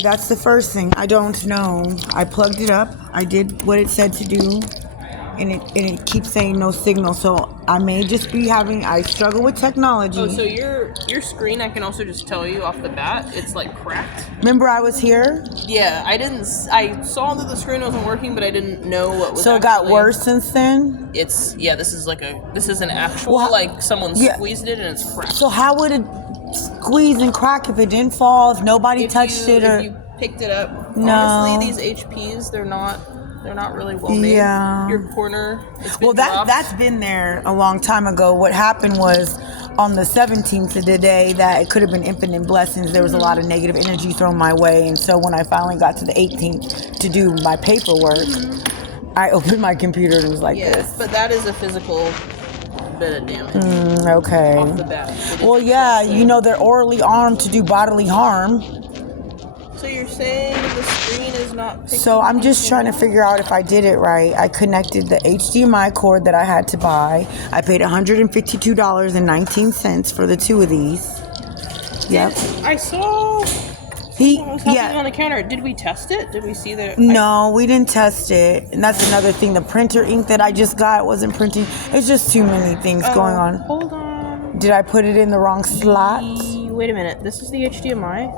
That's the first thing. I don't know. I plugged it up. I did what it said to do, and it keeps saying no signal. So I may just be having. I struggle with technology. Oh, so your screen, I can also just tell you off the bat, it's like cracked. Remember, I was here. Yeah, I saw that the screen wasn't working, but I didn't know what was. So it got worse since then. This is an actual someone squeezed it and it's cracked. So how would it squeeze and crack if it didn't fall? If nobody touched it, or if you picked it up? No. Honestly, these HPs, they're not really well made. Yeah. Your corner. That's been there a long time ago. What happened was on the 17th of the day that it could have been infinite blessings. There was a lot of negative energy thrown my way, and so when I finally got to the 18th to do my paperwork, I opened my computer and it was like this. But that is a physical bit of damage. Okay. Off the bat. Well, yeah, they're orally armed to do bodily harm. So you're saying the screen is not picking So I'm just trying to figure out if I did it right. I connected the HDMI cord that I had to buy. I paid $152.19 for the two of these. Yep. I saw someone was helping on the counter. Did we test it? Did we see that? No, we didn't test it. And that's another thing. The printer ink that I just got wasn't printing. It's just too many things going on. Hold on. Did I put it in the wrong slot? Wait a minute. This is the HDMI?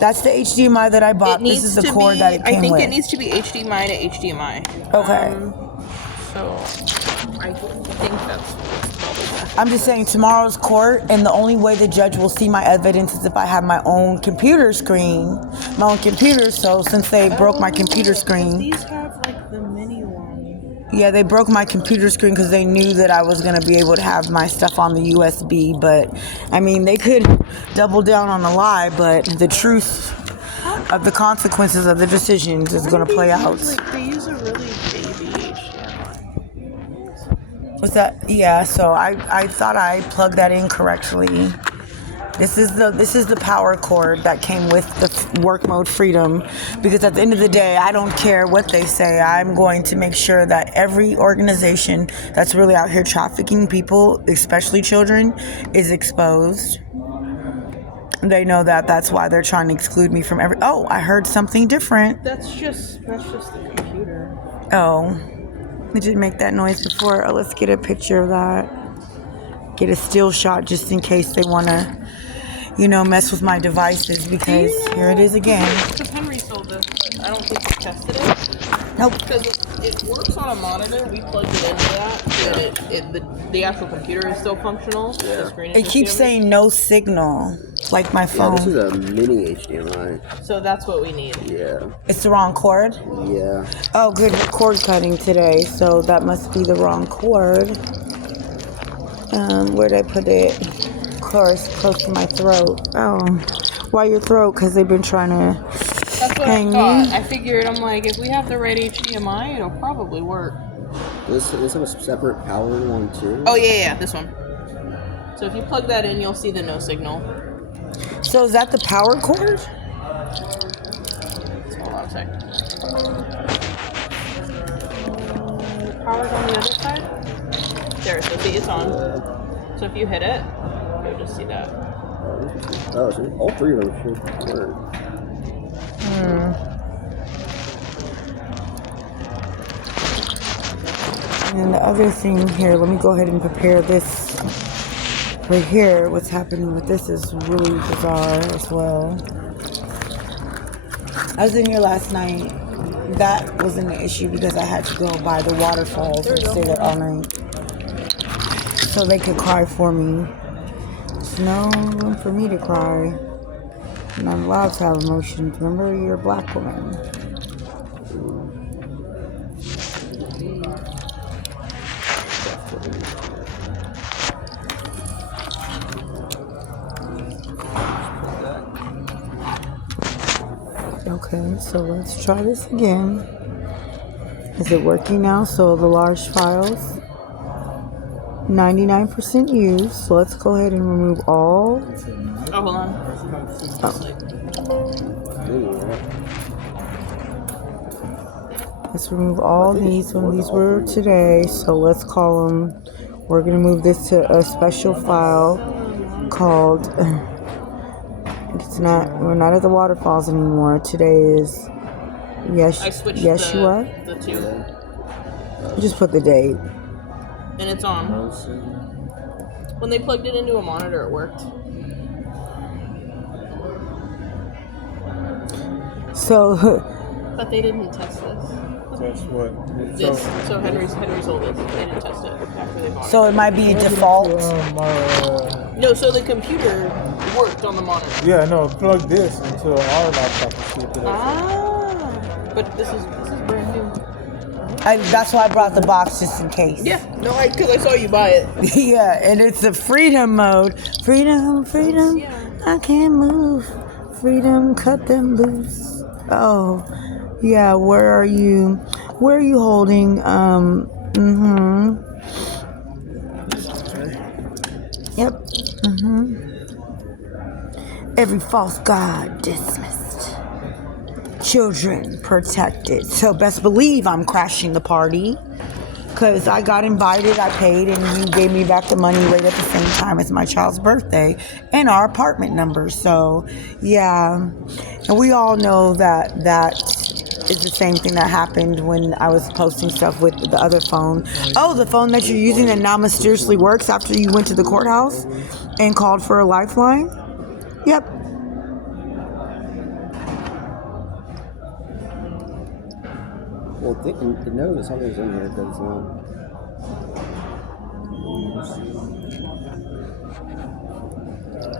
That's the HDMI that I bought. This is the cord that it came with. I think it needs to be HDMI to HDMI. Okay. So I think that's probably best. I'm just saying tomorrow's court, and the only way the judge will see my evidence is if I have my own computer screen, my own computer. So since they broke my computer screen. These have like the mini one. Yeah, they broke my computer screen because they knew that I was going to be able to have my stuff on the USB. But, I mean, they could double down on a lie, but the truth of the consequences of the decisions is going to play out. They use a really baby HDMI. What's that? Yeah, so I thought I plugged that in correctly. This is the power cord that came with the work mode freedom, because at the end of the day, I don't care what they say. I'm going to make sure that every organization that's really out here trafficking people, especially children, is exposed. They know that. That's why they're trying to exclude me from every. Oh, I heard something different. That's just the computer. Oh, it didn't make that noise before. Oh, let's get a picture of that. Get a still shot just in case they want to, mess with my devices, because here it is again. Because Henry sold this, but I don't think he tested it. Nope. Because it works on a monitor. We plugged it into that, and the actual computer is still functional. Yeah. The screen is It keeps saying no signal, like my phone. Yeah, this is a mini HDMI. So that's what we need. Yeah. It's the wrong cord? Yeah. Oh, good. We're cord cutting today, so that must be the wrong cord. Where'd I put it? Close to my throat. Oh, why your throat? Because they've been trying to That's what hang I thought. me. I figured, I'm like, if we have the right HDMI, it'll probably work. Does this have a separate power one too? Oh, yeah, this one. So if you plug that in, you'll see the no signal. So is that the power cord? So hold on a sec. The power's on the other side. There, so see, it's on. So if you hit it, you'll just see that. Oh, so all three of them should work. And the other thing here, let me go ahead and prepare this right here. What's happening with this is really bizarre as well. I was in here last night. That wasn't an issue because I had to go by the waterfalls and stay there all night, so they could cry for me. There's no room for me to cry. I'm not allowed to have emotions. Remember, you're a black woman. Okay, so let's try this again. Is it working now? So the large files, 99% used. So let's go ahead and remove all. Oh, hold on. Let's remove all these when these were today. So let's call them. We're going to move this to a special file called. It's We're not at the waterfalls anymore. Today is I switched Yeshua. the two, Just put the date. and it's on. When they plugged it into a monitor, it worked. So, But they didn't test this. That's what. So Henry sold it. They didn't test it after they bought so it might be a default. it. No, so the computer worked on the monitor. Yeah, no, plug this into our laptop and see if it But this is brand new. That's why I brought the box just in case. Yeah, no, because I saw you buy it. Yeah, and it's the freedom mode. Freedom, freedom. I can't move. Freedom, cut them loose. Oh, yeah. Where are you? Where are you holding? Yep. Every false god dismissed. Children protected. So best believe I'm crashing the party. Because I got invited, I paid, and you gave me back the money right at the same time as my child's birthday and our apartment number. So, yeah. And we all know that is the same thing that happened when I was posting stuff with the other phone. Oh, the phone that you're using that now mysteriously works after you went to the courthouse and called for a lifeline? Yep. Well, it knows that something's in here, but it's not.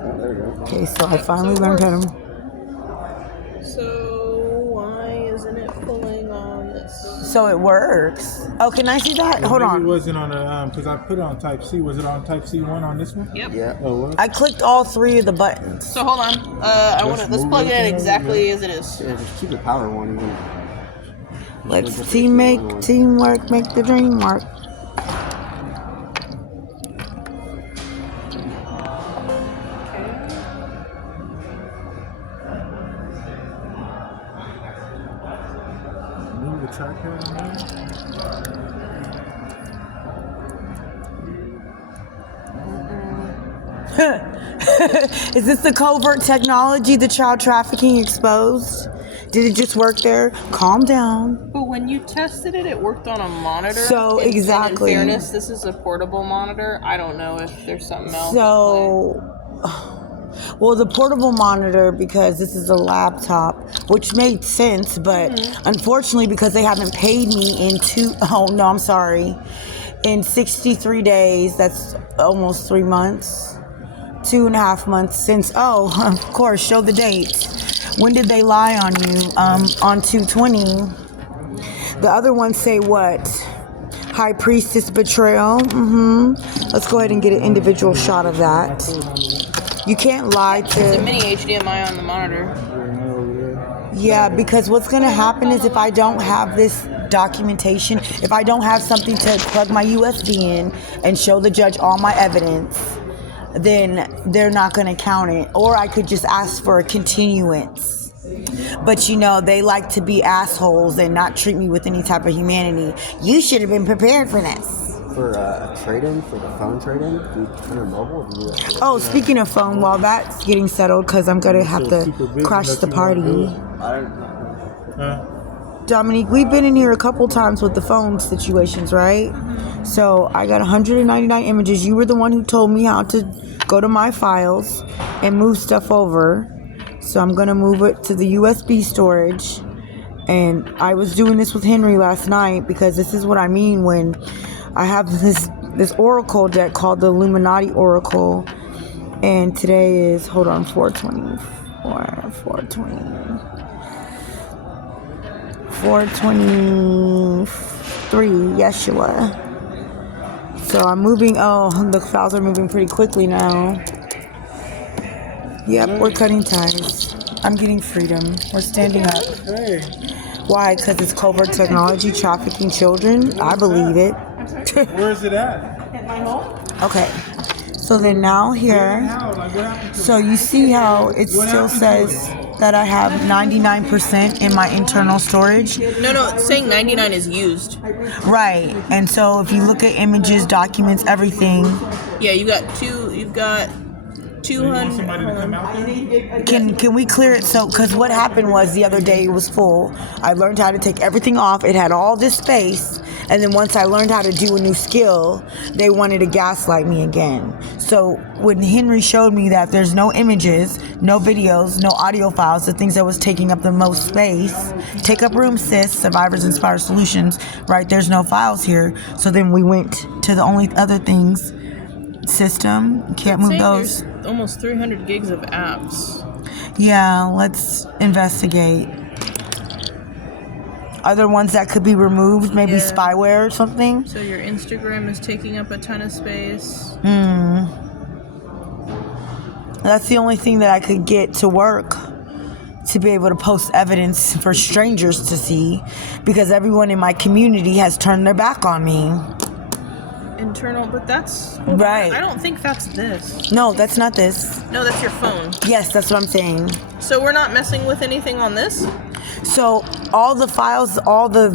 Oh, there we go. Okay, so I finally learned how to... So why isn't it pulling on this? So it works. Oh, can I see that? Hold Maybe on. It wasn't on a because I put it on Type C. Was it on Type C1 on this one? Yep. Yeah. Oh, what? I clicked all 3 of the buttons. So hold on. Let's plug it in exactly as it is. Yeah, just keep the power one. Even. Let's teamwork, make the dream work. Move the trackpad on there. Is this the covert technology the child trafficking exposed? Did it just work there? Calm down. But when you tested it, it worked on a monitor. So, And exactly. in fairness, this is a portable monitor. I don't know if there's something else. So, well, the portable monitor, because this is a laptop, which made sense, but unfortunately, because they haven't paid me in 63 days, that's almost 3 months, 2.5 months since, of course, show the dates. When did they lie on you? On 2/20. The other ones say what? High Priestess betrayal. Let's go ahead and get an individual shot of that. You can't lie to... There's a mini HDMI on the monitor. Yeah, because what's going to happen is if I don't have this documentation, if I don't have something to plug my USB in and show the judge all my evidence, then they're not going to count it. Or I could just ask for a continuance. But they like to be assholes and not treat me with any type of humanity. You should have been prepared for this. For a trade-in, for the phone trade-in, for your mobile. Oh, speaking of phone, while that's getting settled, because I'm going to have to crash the party. Dominique, we've been in here a couple times with the phone situations, right? So I got 199 images. You were the one who told me how to go to my files and move stuff over. So I'm going to move it to the USB storage. And I was doing this with Henry last night because this is what I mean when I have this oracle deck called the Illuminati Oracle. And today is, 423, Yeshua. So I'm moving, the files are moving pretty quickly now. Yep, we're cutting ties. I'm getting freedom. We're standing up. Hey. Why? Because it's covert technology trafficking children? I believe it. Where is it at? At my home? Okay. So then now here, so you see how it still says that I have 99% in my internal storage? No, it's saying 99 is used. Right. And so if you look at images, documents, everything. Yeah, you've got You want 200. somebody to come out there? Can we clear it? So, because what happened was the other day it was full. I learned how to take everything off. It had all this space. And then once I learned how to do a new skill, they wanted to gaslight me again. So when Henry showed me that there's no images, no videos, no audio files, the things that was taking up the most space, take up room, sis, Survivors Inspire Solutions, right? There's no files here. So then we went to the only other things, system, can't move those. There's almost 300 gigs of apps. Yeah, let's investigate. Other ones that could be removed, maybe Yeah. spyware or something. So your Instagram is taking up a ton of space. That's the only thing that I could get to work to be able to post evidence for strangers to see, because everyone in my community has turned their back on me. Internal, but that's Right. I don't think that's this. No, that's not this. No, that's your phone. Yes, that's what I'm saying. So we're not messing with anything on this? So all the files, all the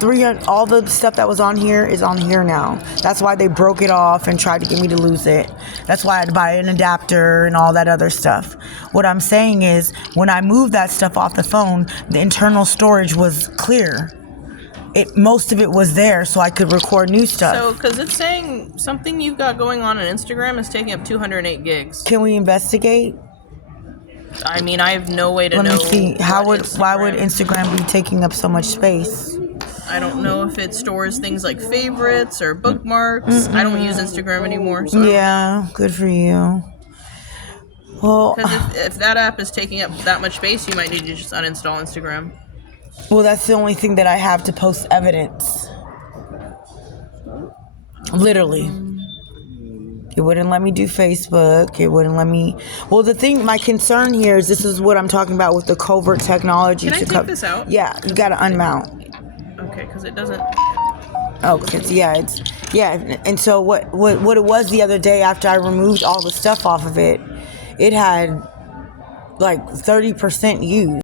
300, all the stuff that was on here is on here now. That's why they broke it off and tried to get me to lose it. That's why I had to buy an adapter and all that other stuff. What I'm saying is, when I moved that stuff off the phone, the internal storage was clear. Most of it was there, so I could record new stuff. So, because it's saying something you've got going on Instagram is taking up 208 gigs. Can we investigate? I mean, I have no way to Let know. me see. Why would Instagram- Instagram be taking up so much space? I don't know if it stores things like favorites or bookmarks. I don't use Instagram anymore. So Yeah, good for you. Well, because if that app is taking up that much space, you might need to just uninstall Instagram. that's the only thing that I have to post evidence. Literally. It wouldn't let me do Facebook. It wouldn't let me. Well, my concern here is this is what I'm talking about with the covert technology. Can I take this out? Yeah, you got to unmount. Okay, because it doesn't. Oh, because and so what it was the other day after I removed all the stuff off of it, it had like 30% used.